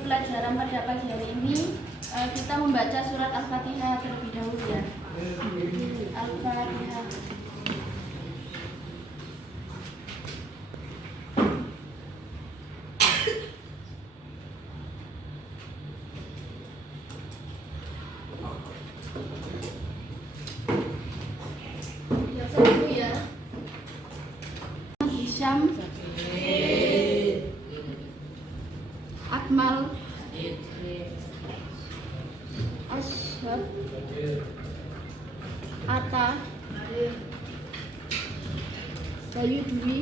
pelajaran pada pagi hari ini kita membaca surat Al-Fatihah terlebih dahulu ya. Al-Fatihah. Hisham, Akmal, Ashab, Atta, Bayu Dwi,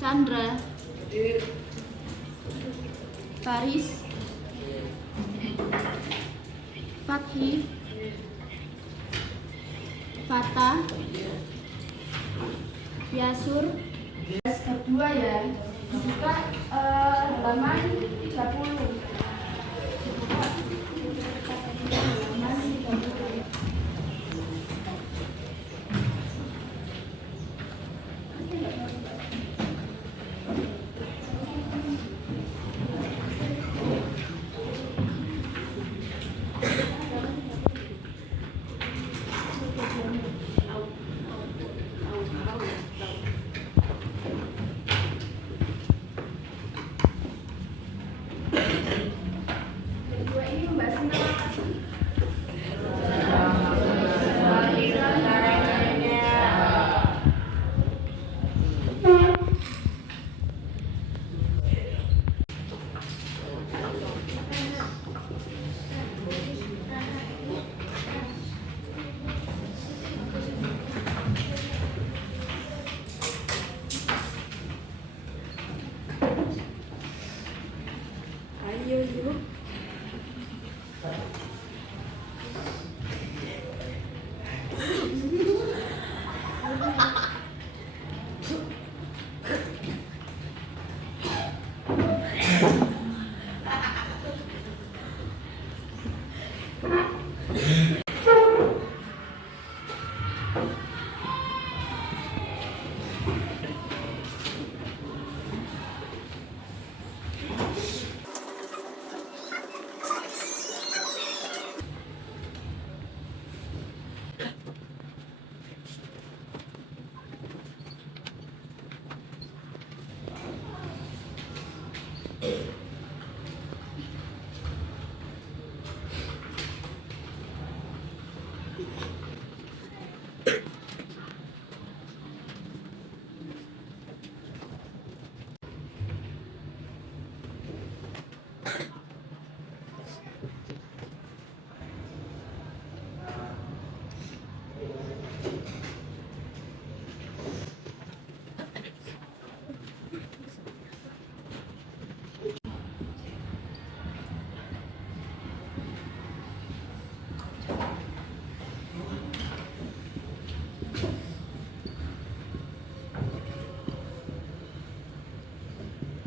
Chandra, Faris, Fakhi, Fatah, Yasur. Kedua ya, buka halaman 30.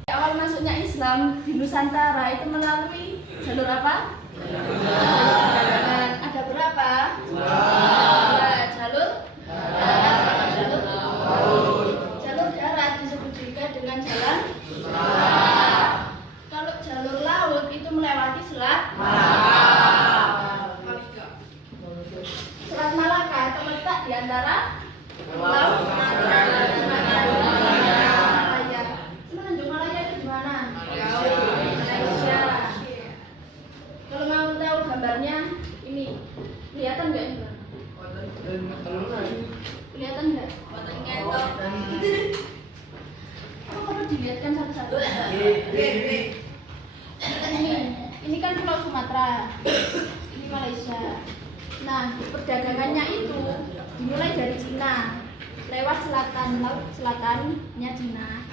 Awal masuknya Islam di Nusantara itu melalui jalur apa? Dan ada berapa? Jalur darat, jalur laut. Jalur darat disebut juga dengan jalan darat. Kalau jalur laut itu melewati Selat Malaka. Selat Malaka terletak di antara laut ini. Kelihatan nggak ini? Kelihatan nggak? Apa perlu dilihatkan satu-satu? Ini kan Pulau Sumatera, ini Malaysia. Nah, perdagangannya itu dimulai dari Cina, lewat selatan, laut selatannya Cina.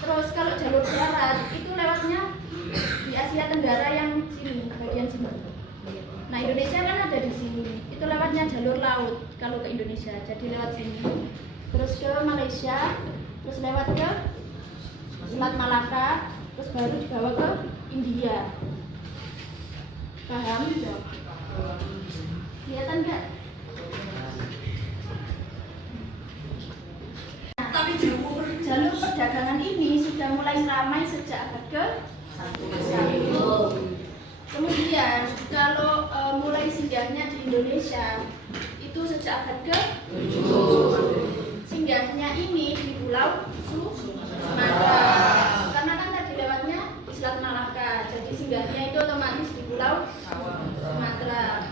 Terus kalau jalur darat itu lewatnya di Asia Tenggara yang sini, bagian sini. Nah, Indonesia kan ada di sini. Itu lewatnya jalur laut kalau ke Indonesia. Jadi lewat sini. Terus ke Malaysia, terus lewat ke Selat Malaka, terus baru dibawa ke India. Paham? Kelihatan nggak? Nah, jalur perdagangan ini sudah sudah mulai ramai sejak abad ke-1. Kemudian kalau mulai singgahnya di Indonesia itu sejak abad ke-7. Singgahnya ini di Pulau Sumatera. Karena kan tadi lewatnya di Selat Malaka, jadi singgahnya itu otomatis di Pulau Sumatera.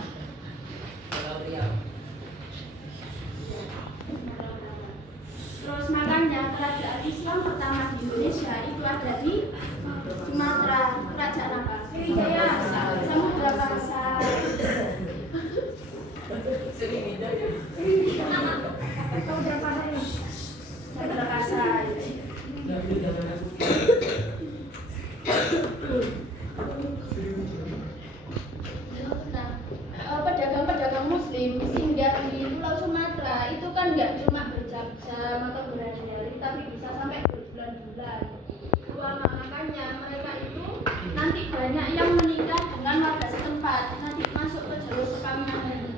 Terus makanya kerajaan Islam pertama di Indonesia itu ada di Sumatera. Kerajaan apa? Sriwijaya, Samudra Pasar. Samudra Pasar. Nah, pedagang-pedagang Muslim singgah di Pulau Sumatera itu kan nggak cuma berjam-jam atau berhari-hari, tapi bisa sampai berbulan-bulan. Makanya mereka itu nanti banyak yang menikah dengan warga setempat, nanti masuk ke jalur perkawinan.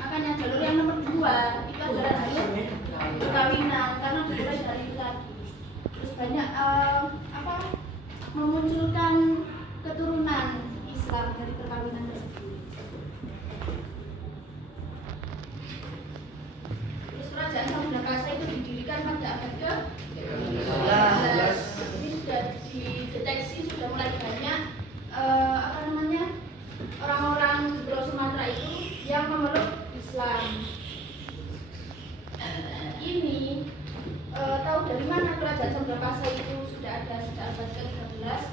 Makanya jalur yang nomor 2 itu adalah jalur perkawinan karena dimulai dari itu tadi. Terus banyak memunculkan keturunan Islam dari perkawinan tersebut. Terus kerajaan Samudra Pasar itu didirikan pada abad ke-11. Ini sudah dideteksi, sudah mulai banyak orang-orang di Pulau Sumatera itu yang memeluk Islam. Ini tahu dari mana kerajaan Samudra Pasar itu sudah ada sejak abad ke-13?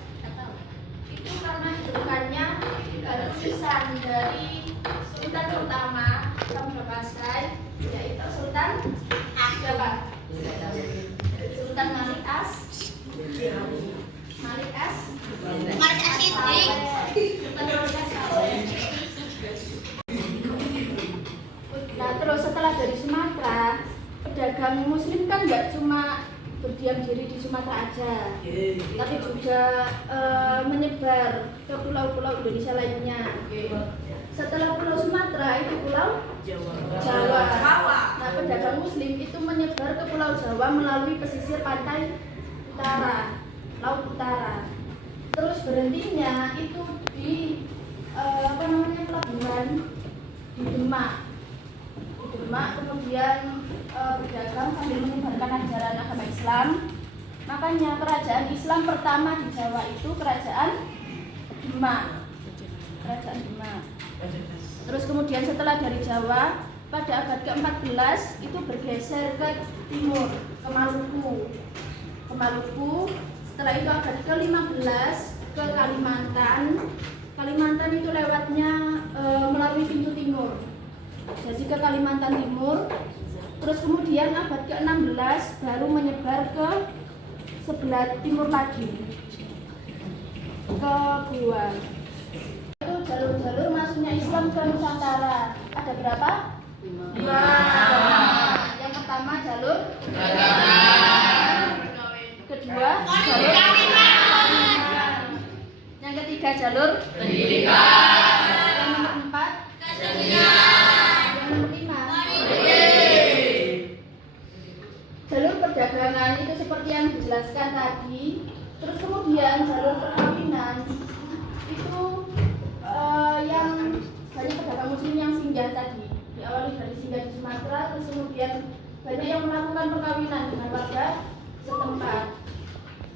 Itu karena ditemukannya tulisan dari Sultan pertama Samudra Pasar, yaitu Sultan siapa? Sultan Malik As Nah, terus setelah dari Sumatera, pedagang Muslim kan nggak cuma berdiam diri di Sumatera aja, tapi juga menyebar ke pulau-pulau Indonesia lainnya. Setelah Pulau Sumatera itu Pulau Jawa. Nah, pedagang Muslim itu menyebar ke Pulau Jawa melalui pesisir pantai utara, Laut Utara. Terus berhentinya itu di pelabuhan di Demak. Kemudian berdagang sambil menyebarkan ajaran agama Islam. Makanya kerajaan Islam pertama di Jawa itu Kerajaan Demak. Terus kemudian setelah dari Jawa pada abad ke-14 itu bergeser ke timur, ke Maluku. Setelah itu abad ke-15 ke Kalimantan. Kalimantan itu lewatnya melalui pintu timur. Jadi ke Kalimantan Timur. Terus kemudian abad ke-16 baru menyebar ke sebelah timur lagi, ke Goa. Itu jalur-jalur masuknya Islam ke Nusantara. Ada berapa? 5. Yang pertama jalur kedua jalur yang ketiga jalur pendidikan, yang nomor 4 kesenian, yang nomor 5 jalur perdagangan. Itu seperti yang dijelaskan tadi. Terus kemudian jalur perkawinan itu yang banyak pedagang Muslim yang singgah tadi, diawali dari singgah di Sumatera, terus kemudian banyak yang melakukan perkawinan dengan warga setempat.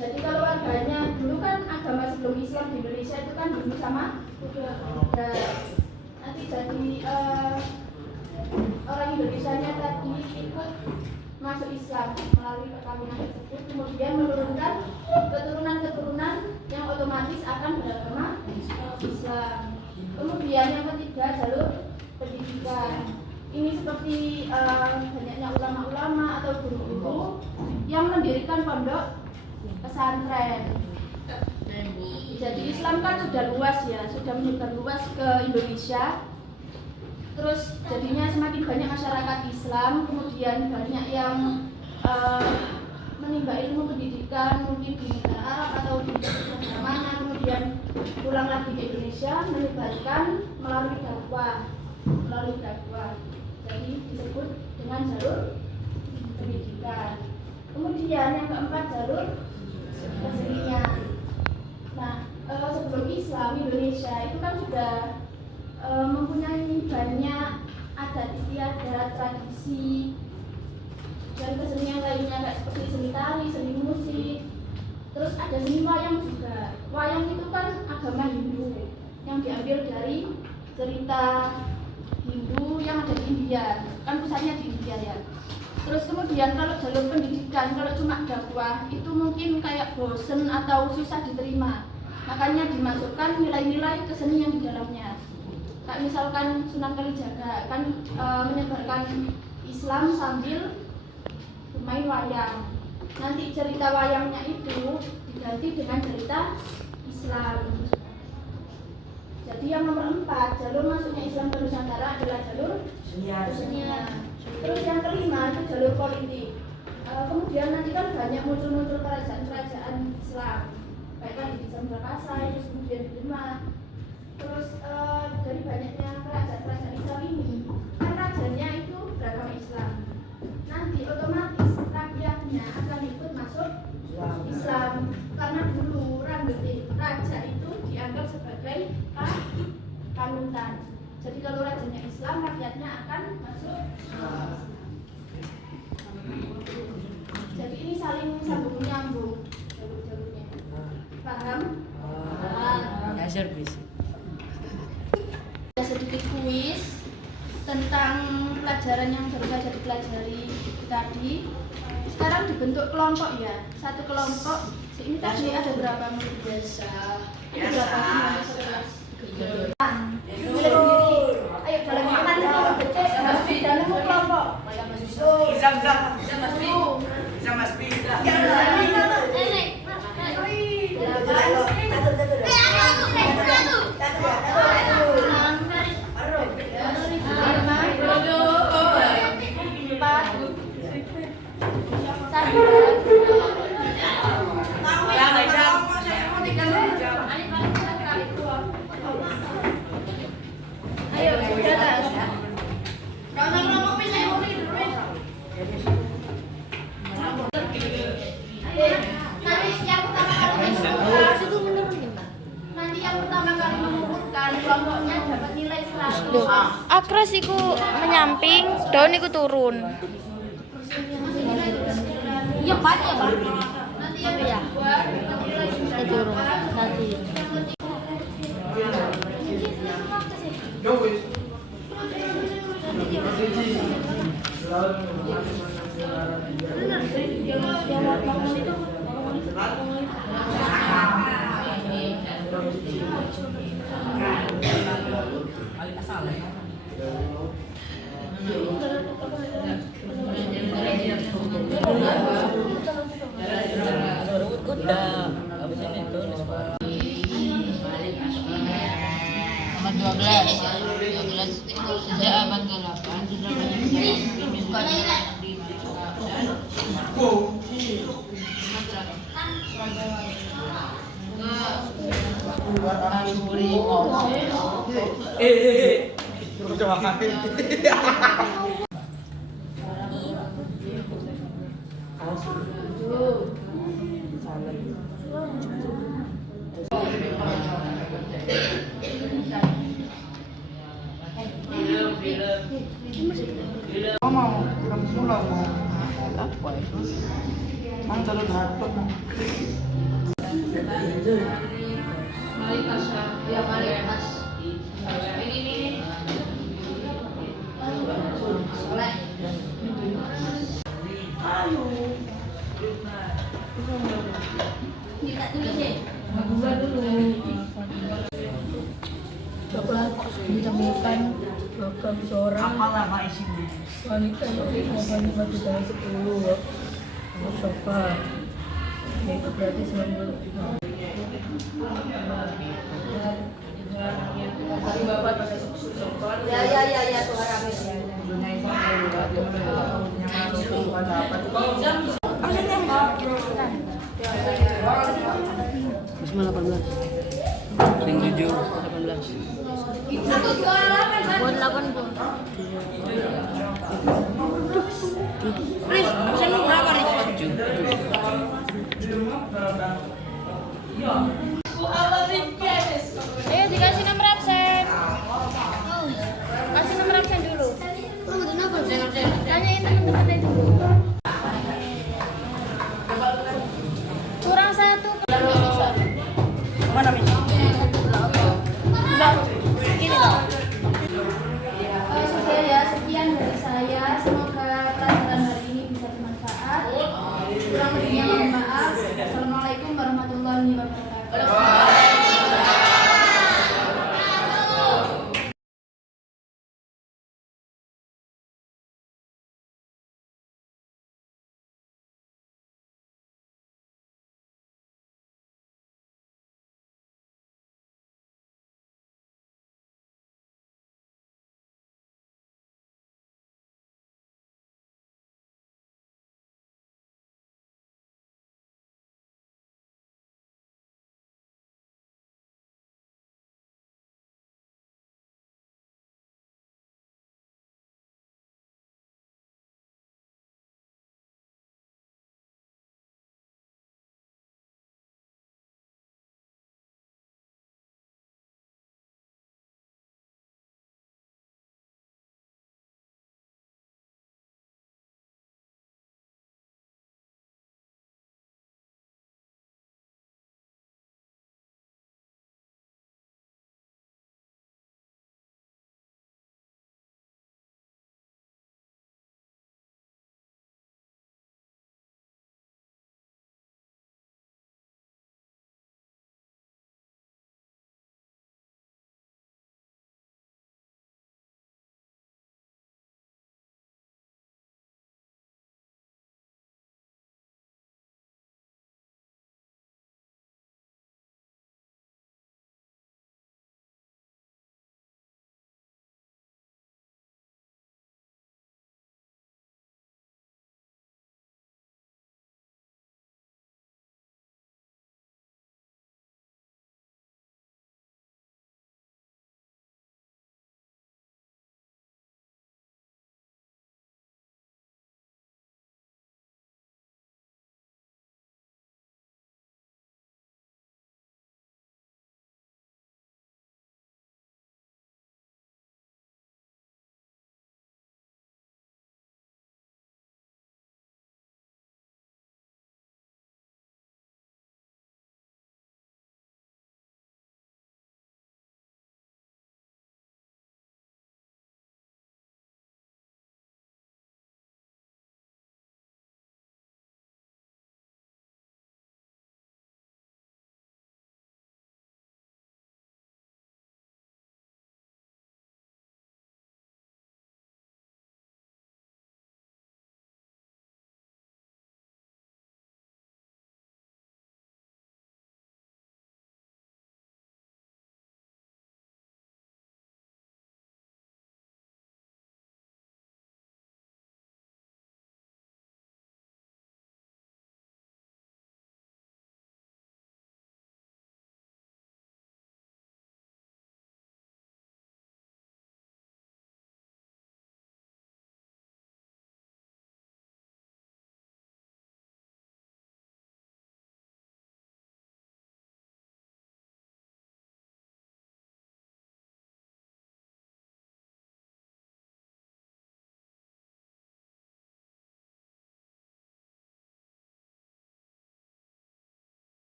Jadi kalau warganya dulu kan agama sebelum Islam di Indonesia itu kan Hindu sama Buddha. Nanti jadi orang Indonesianya tadi ikut masuk Islam melalui perkawinan tersebut, kemudian menurunkan keturunan-keturunan yang otomatis akan beragama Islam. Kemudian yang ketiga jalur pendidikan. Ini seperti banyaknya ulama-ulama atau guru-guru yang mendirikan pondok pesantren. Jadi Islam kan sudah luas ya, sudah menyebar luas ke Indonesia. Terus jadinya semakin banyak masyarakat Islam, kemudian banyak yang menimba ilmu pendidikan mungkin di negara Arab atau di negara mana, kemudian pulang lagi ke Indonesia menyebarkan melalui dakwah. Jadi disebut dengan jalur pendidikan. Kemudian yang keempat jalur kesenian. Nah, sebelum Islam Indonesia itu kan sudah mempunyai banyak adat istiadat, tradisi dan kesenian lainnya kayak seperti seni tari, seni musik. Terus ada seni wayang juga. Wayang itu kan agama Hindu yang diambil dari cerita Hindu yang ada di India. Kan pusatnya di India ya. Terus kemudian kalau jalur pendidikan, kalau cuma dakwah itu mungkin kayak bosen atau susah diterima. Makanya dimasukkan nilai-nilai kesenian di dalamnya. Kayak misalkan Sunan Kalijaga kan menyebarkan Islam sambil bermain wayang. Nanti cerita wayangnya itu diganti dengan cerita Islam. Jadi yang nomor 4, jalur masuknya Islam ke Nusantara adalah jalur kesenian. Terus yang kelima itu jalur politik. Kemudian nanti kan banyak muncul kerajaan-kerajaan Islam, baik kan di Kasai, terus kemudian di Demak. Terus dari banyaknya kerajaan-kerajaan Islam ini, kan rajanya itu beragama Islam. Nanti otomatis rakyatnya akan ikut masuk Islam karena dulu raja itu dianggap sebagai panutan. Jadi kalau rajanya Islam, rakyatnya akan masuk Islam. Jadi ini saling sambung menyambung jalur-jalurnya. Paham? Ya, servis. Sedikit kuis tentang pelajaran yang baru saja dipelajari tadi. Sekarang dibentuk kelompok ya. Satu kelompok. Ini tadi ada berapa murid? Biasa. Ayo jalan kanan dulu. Dalam kelompok. Akros iku menyamping, daun iku turun. Iya Pak, ya Pak. Nanti yang kedua, Turun tadi. Nomor 12 sejak abad ke-8 sudah banyak jalan mau kamu pulang mau apa itu? Mang terus dapat. Mari pas ya mari pas ini Ayo. kita tulis ya. gua dulu Coba ditemukan logam seorang Apalah Pak isinya? wanita yang mempunyai batu tahun 10 sofa. Itu berarti 90. tadi bapak pakai sokor Ya suara Bismillah 18 Ring 7 18 Buat 8 tuh. Riz, pesan lu berapa Riz? 7 Mana Mi? Udah. Ini loh. Sudah ya, sekian dari saya. Semoga pelajaran hari ini bisa bermanfaat. Kurang lebihnya mohon maaf.